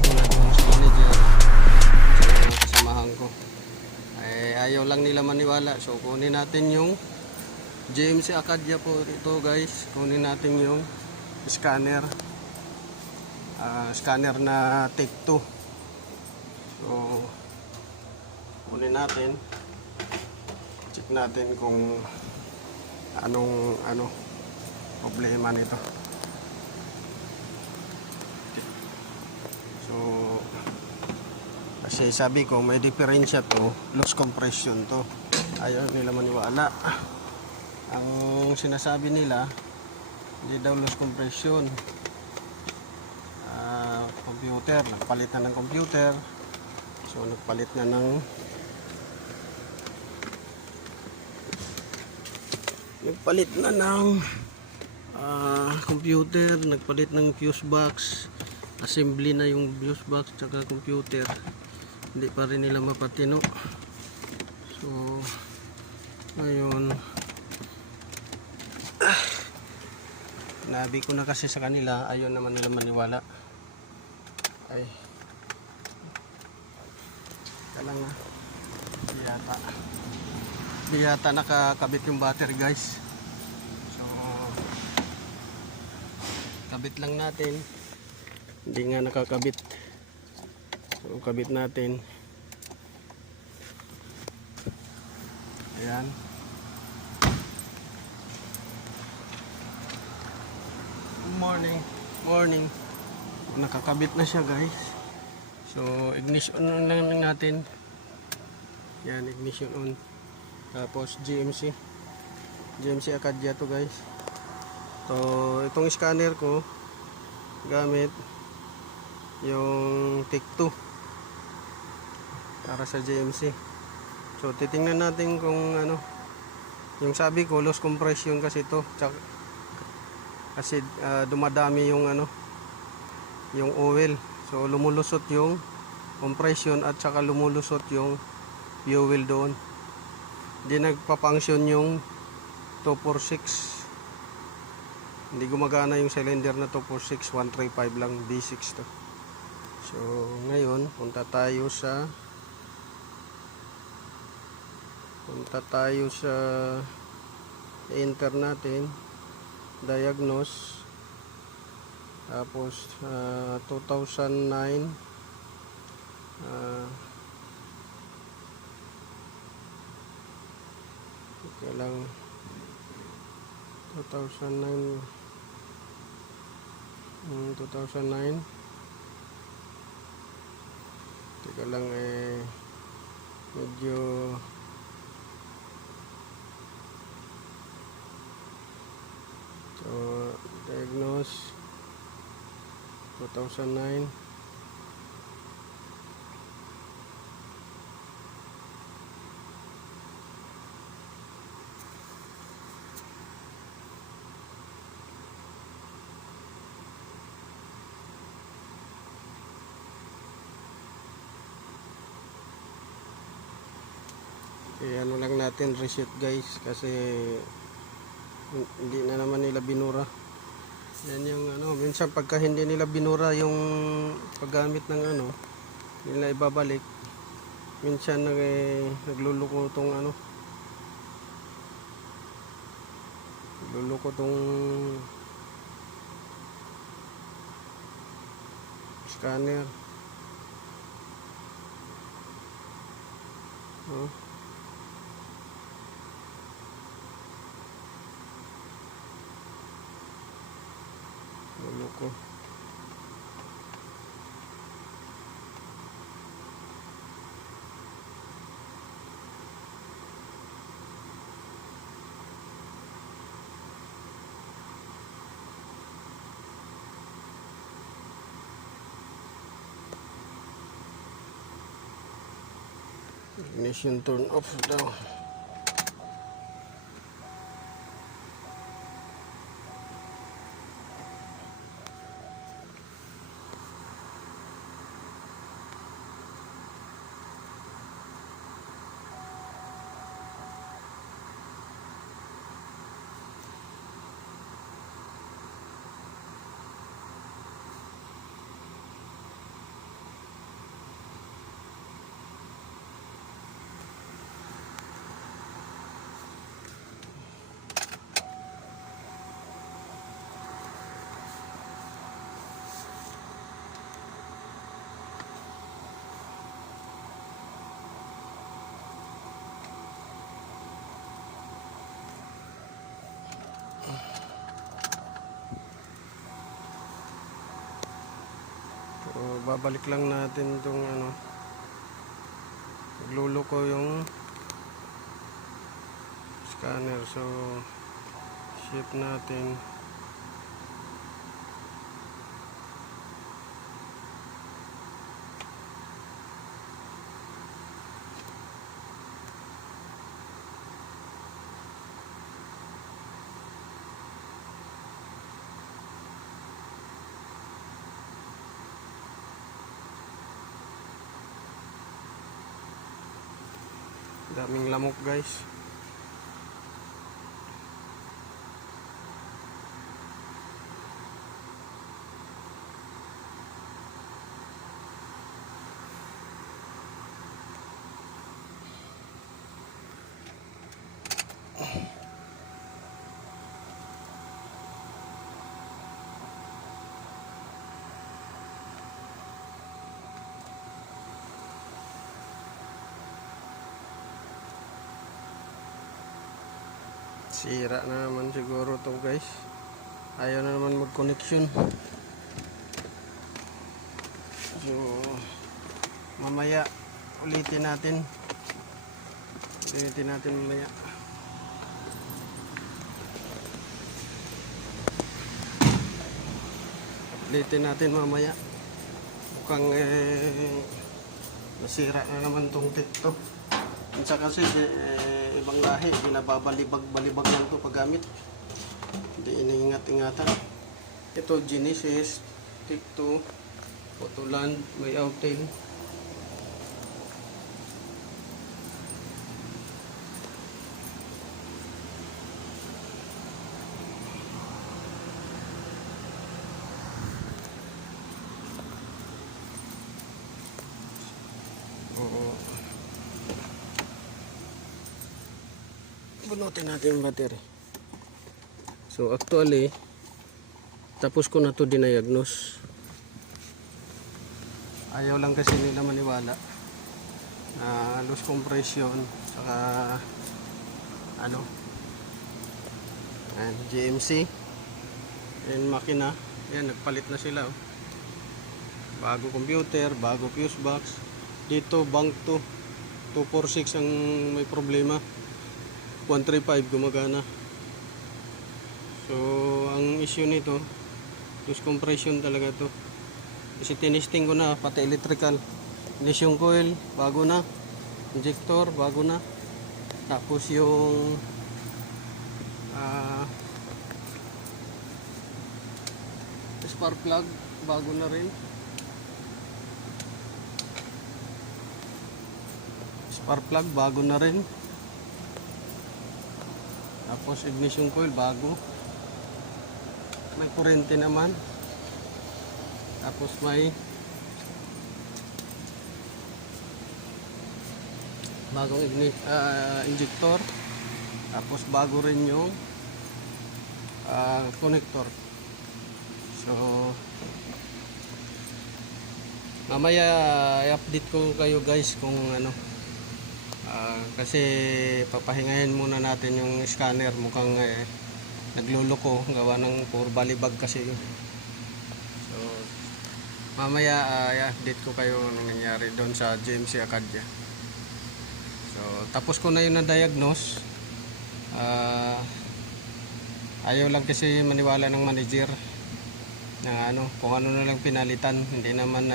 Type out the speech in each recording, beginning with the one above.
sinabi ko na doon sa manager, sa mga kasamahan ko, ay ayaw lang nila maniwala. So kunin natin yung GMC Acadia po ito guys. Kunin natin yung scanner, scanner na Take 2. So kunin natin, check natin kung anong problema nito. So kasi sabi ko may diferensya to, loose compression to. Ayaw nila maniwala. Ang sinasabi nila hindi daw loose compression. Computer, nagpalit na ng computer. So nagpalit na ng computer, nagpalit ng fuse box, assembly na yung fuse box tsaka computer. Hindi pa rin nila mapatino. So ngayon nabi ko na kasi sa kanila, ayaw naman nila maniwala. Ay kalang na biyata nakakabit yung battery guys. So kabit lang natin, hindi nga nakakabit. So kabit natin, ayan. Morning. Nakakabit na siya guys. So ignition on lang natin. Yan, ignition on. Tapos GMC Acadia to guys. So itong scanner ko gamit yung Take 2 para sa GMC. So titingnan natin kung yung sabi ko loose compression kasi to. Kasi dumadami yung yung oil. So lumulusot yung compression at saka lumulusot yung fuel doon. Hindi nagpa-function yung 246. Hindi gumagana yung cylinder na 246, 135 lang, B6 to. So ngayon punta tayo sa enter natin, diagnose, tapos 2009 lang 2009 teka lang medyo so diagnose 2009. Ano lang natin reset guys, kasi hindi na naman nila binura. Yan yung minsan pagka hindi nila binura yung paggamit ng nila ibabalik, minsan nagluluko tong scanner. Luluko. Ignition turn off daw. babalik lang natin itong ano, nagluluko yung scanner. So shift natin. Daming lamok guys. Sira na naman siguro to guys. Ayaw na naman mag-connection. So mamaya ulitin natin. Mamaya. Ulitin natin mamaya. Mukhang nasira na naman tong TikTok. Minsan kasi ibang lahi, binababalibag-balibag lang ito paggamit. Hindi iniingat-ingatan. Ito Genesis, TikTok, Photoland, may outtail. Bunutin natin yung battery. So actually tapos ko na to diniagnose. Ayaw lang kasi nila maniwala na loose compression saka ano and GMC and makina. Yan, nagpalit na sila oh. Bago computer, bago fuse box. Dito bank to 246 ang may problema. 135 gumagana. So ang issue nito loose compression talaga to. Kasi tinisting ko na pati electrical. Ignition coil bago na, injector bago na, tapos yung spark plug bago na rin. Spark plug bago na rin. Tapos ignition coil bago. May kurente naman. Tapos may bagong injector. Tapos bago rin yung connector. So mamaya i-update ko kayo guys kung ano. Kasi papahingahin muna natin yung scanner, mukhang nagluloko gawa ng puro balibag kasi. So mamaya i-update ko kayo anong nangyari doon sa GMC Acadia. So tapos ko na yun na-diagnose. Ayaw lang kasi maniwala ng manager na ano, kung ano na lang pinalitan, hindi naman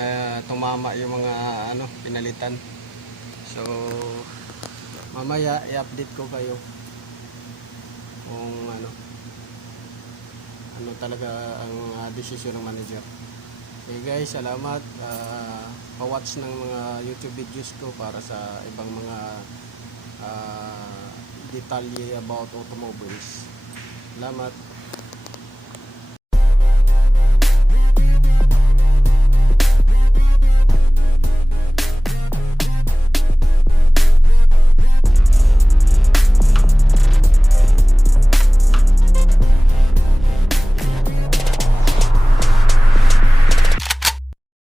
tumama yung mga ano pinalitan. So mamaya i-update ko kayo kung ano talaga ang desisyon ng manager. Okay guys, salamat pa-watch ng mga YouTube videos ko para sa ibang mga detalye about automobiles. Salamat.